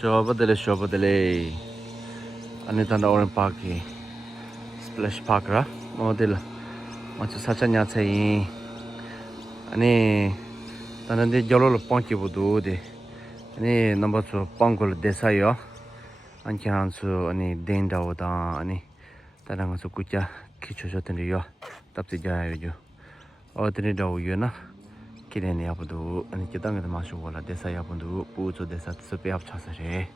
쇼버들레 아니 단다 오른 파키 스플래시 파크라 모델 마치 사차냐 차이 아니 단데 절로 ponchi부도데 아니 넘버 2 pon골 데사요 안키한수 아니 덴다오다 아니 다랑서 꾸자 키초셔던데요 답지자요죠 어드리다오요나 기레네 아부도 아니 기당에도 마셔고라 데사야분도 부조 데사 스페압 차서래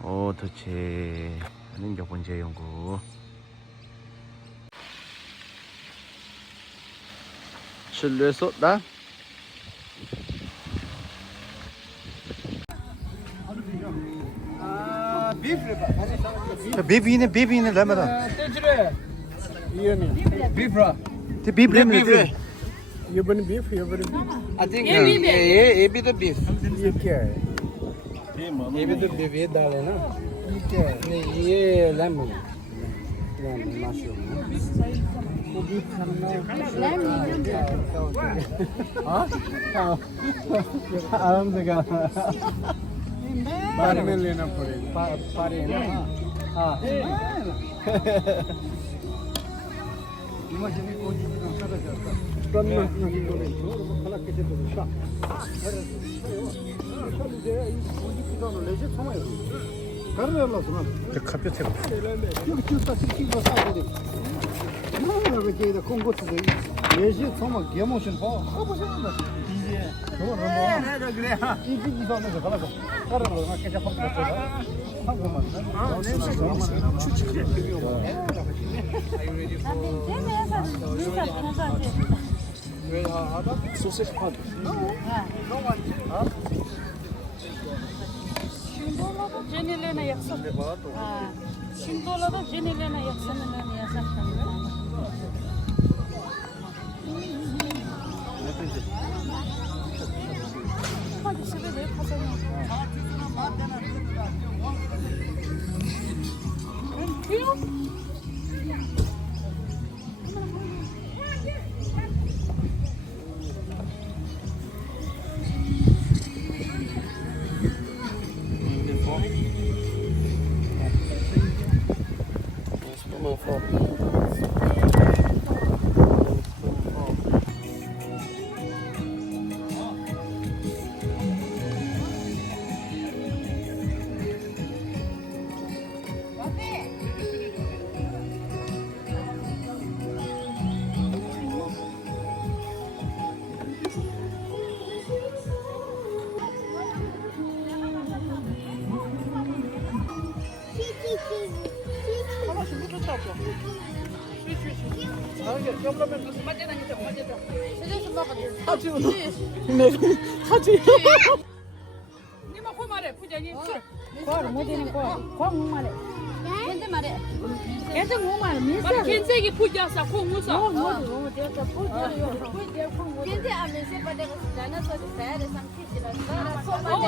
도체 아니 번째 연구 실내서 나 비비네 라마다 Beef. 그 비브레 You burn beef, you burn beef. I think ये भी तो beef. ये क्या है? ये भी तो beef ये दाल है ना. ये क्या है? नहीं ये lamb है. Lamb mushroom. वो beef खाना. हाँ? आराम से खा. बारे में लेना पड़ेगा. पारे है ना. हाँ. इमर्जेंसी कोई चीज़ ना सारा जाता. Pranna नहीं बोले. खाना कैसे तो शा. कर रहे हो सुना. 저 카페 여기 주사 시키고 사야 돼. 왜 이렇게 공고스도 예시 정말 개모션 봐. 하고 싶은데. 이제 저거 뭐 그래. 이기 이거는 가라고. 가라고 막 계속 하고 있어. 한국만. Sausage pod. Jenilena yaksa. Shindola Jenilena yaksa nene yaksa. Hadi sebebe kazanıyor. 니마 코 말해 부자니 코 못되는 코 말해 근데 말해 계속 뭐 말해 미스 겐세기 부자사 코 무서 뭐 됐다 부자요 겐세 아메세 바데가 자나 소리 사야데 상키지라 소바데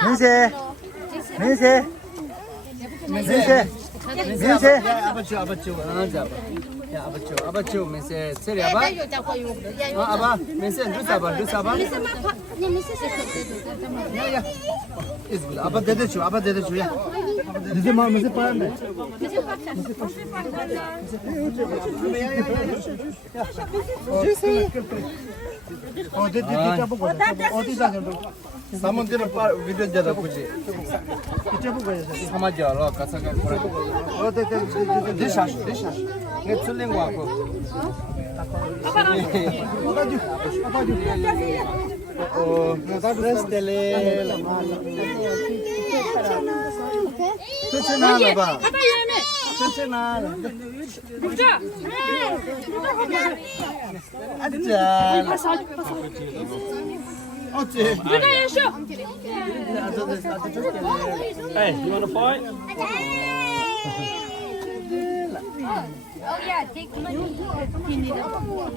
민세 야 아버지 아버지 메세 세리 아바. 아바 메세 루사바. 야. 이스 아바 데데주 야. 이제 마음에서 빠는데. 어디 사는 사문들은 비디오 자다 보지. 사마지 알아 가사가 디샤 내 틀린 거 하고 나다브레스텔레 천천히 봐 천천히 부자 아자 어째 부자 예쇼 Hey, you want to fight? Oh yeah, take money.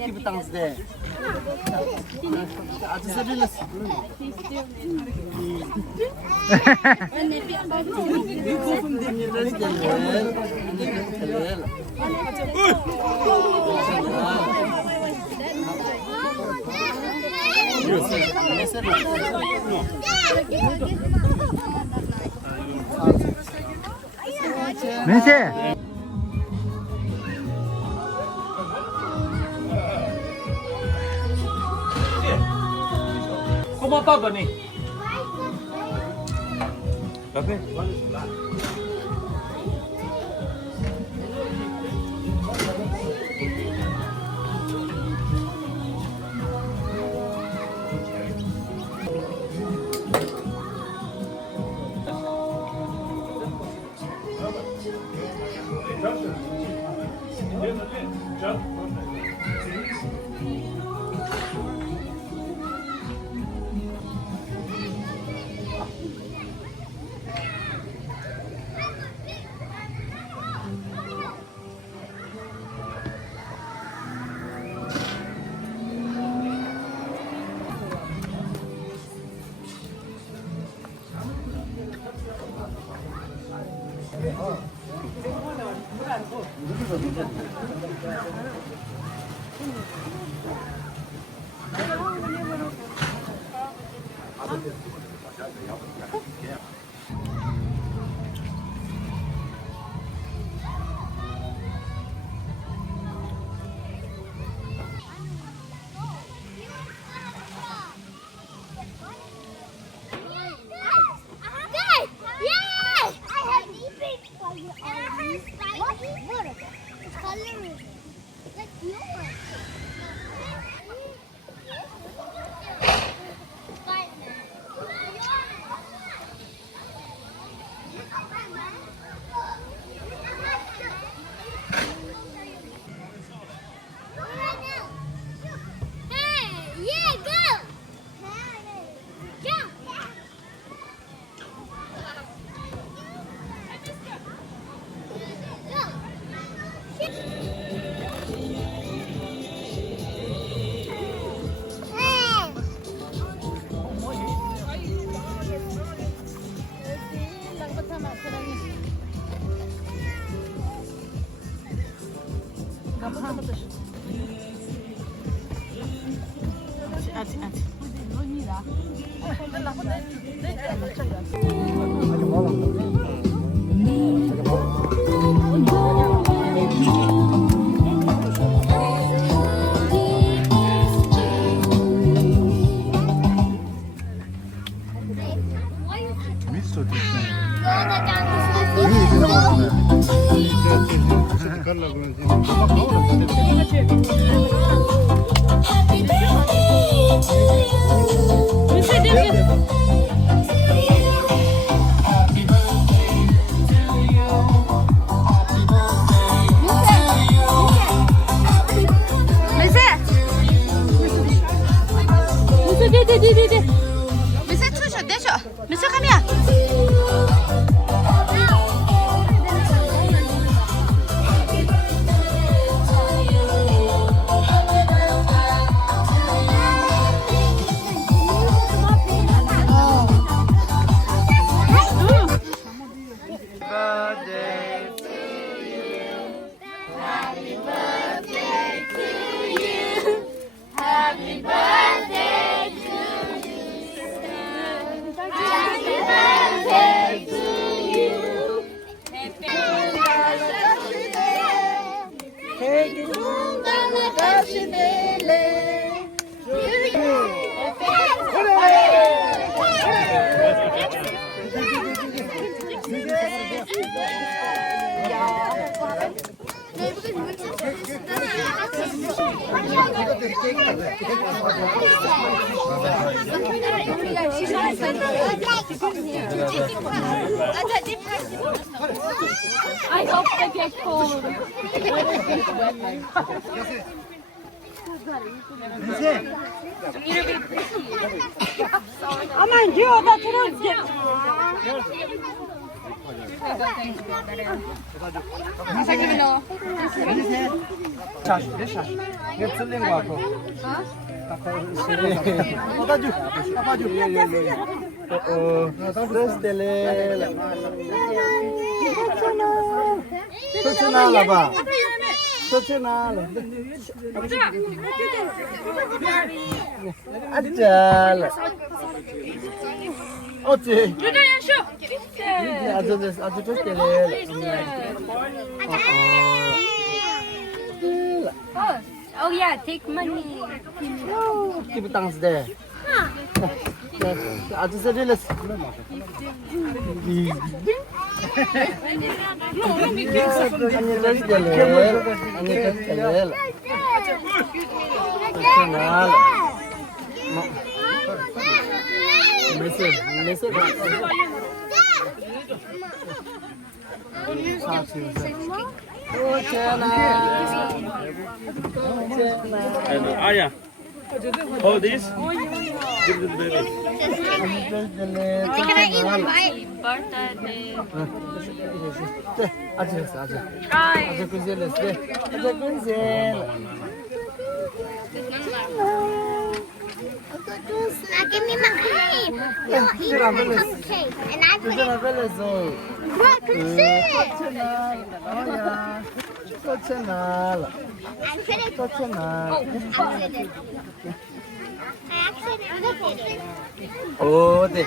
Keep thanks there. Aç sebebiyle. Bir kofum demirleri geliyor. 민세. Kau mau apa nih? Tapi 미스터 디스네. 가려고 그러지. I hope they get cold. Aman diyor da durun. 이게 틀린 거 같고. 받아줘. 스텔레. 좋잖아, 봐. 좋잖아. 아잘. 어찌? 아주 좋대. Oh yeah, take money. 기분 땅스대. 아주 세릴레스. And Aya, hold this. Give it to the baby. Can I eat one bite? Now give me my cake. You eat my cupcake, and I put it. What? Come sit. I put it. I accidentally did it. 오, 네.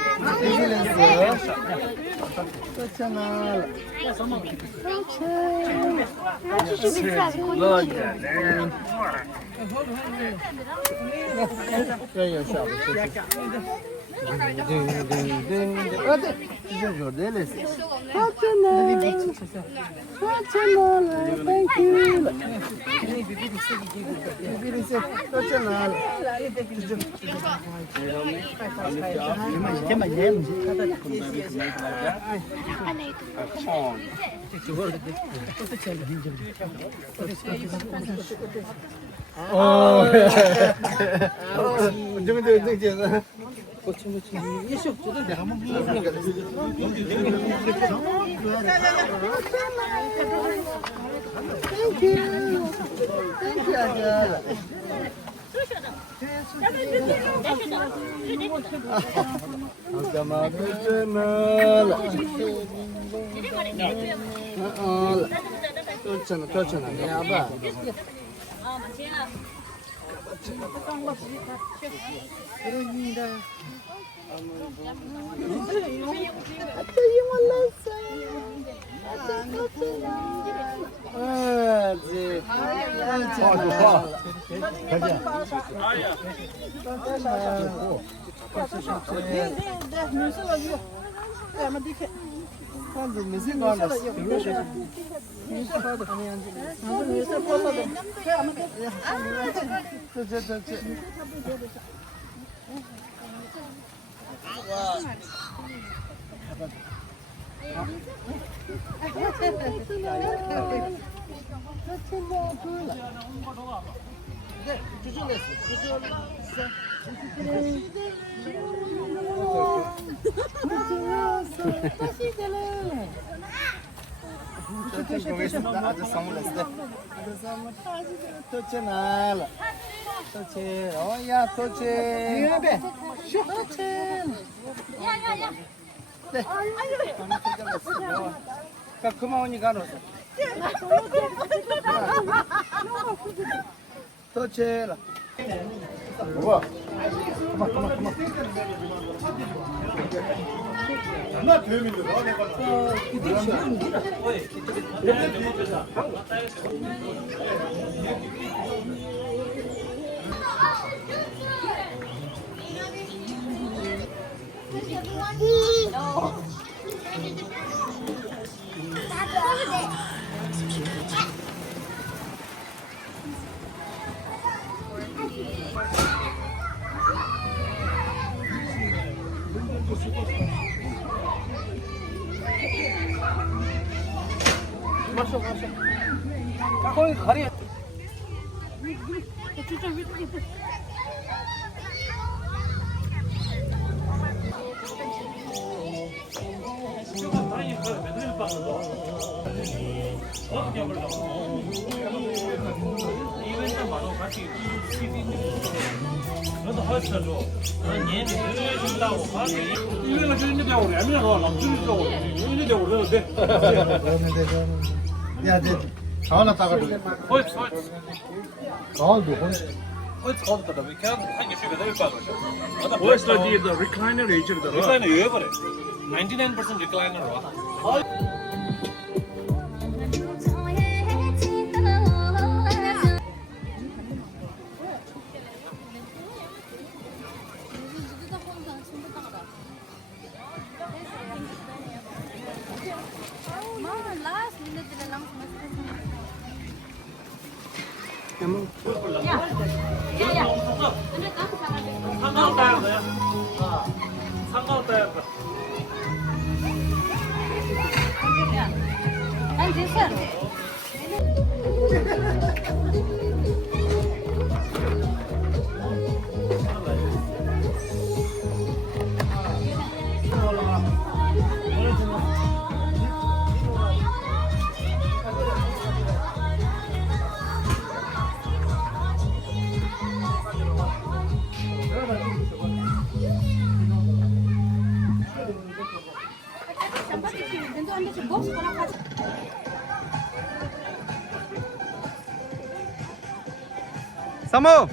비즈니스. 좋잖아. 그만이 가노. 터치라. 뭐? 그만. 나 되면도 너 내가. 거기 가리. 아니 그 매달 빵도 어떻게 하려고 이벤트 바로 같이 너도 하셔줘 난 얘는 늘 준다고 같이 이거는 주는 데 오래 아니면 남 주는 데 오래 주는 데 오래 돼 야, 이제 하나 따가지고. 헐 가을도 보내. Heute kommt er, vi kan hänga 20 där uppe. What's the recliner age of the Recliner är över det. 99% recliner va? 상가로 따야 돼. 상가로 따야 돼. 사모.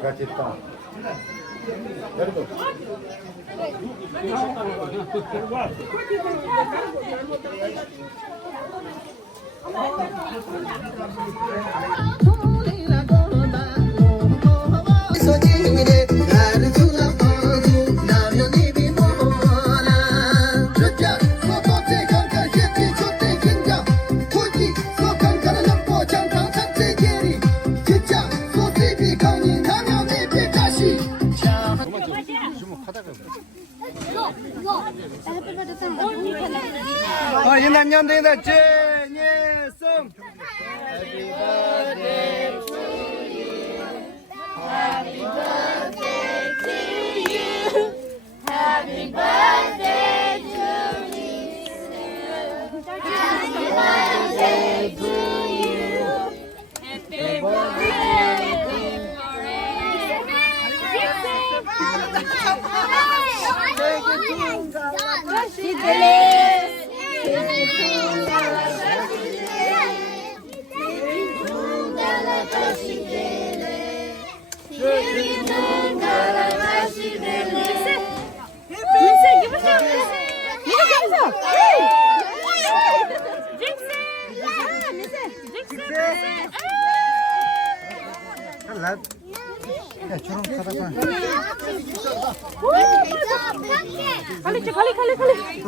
같이 있다. 여기도. 인남년대다 제니송. 칼리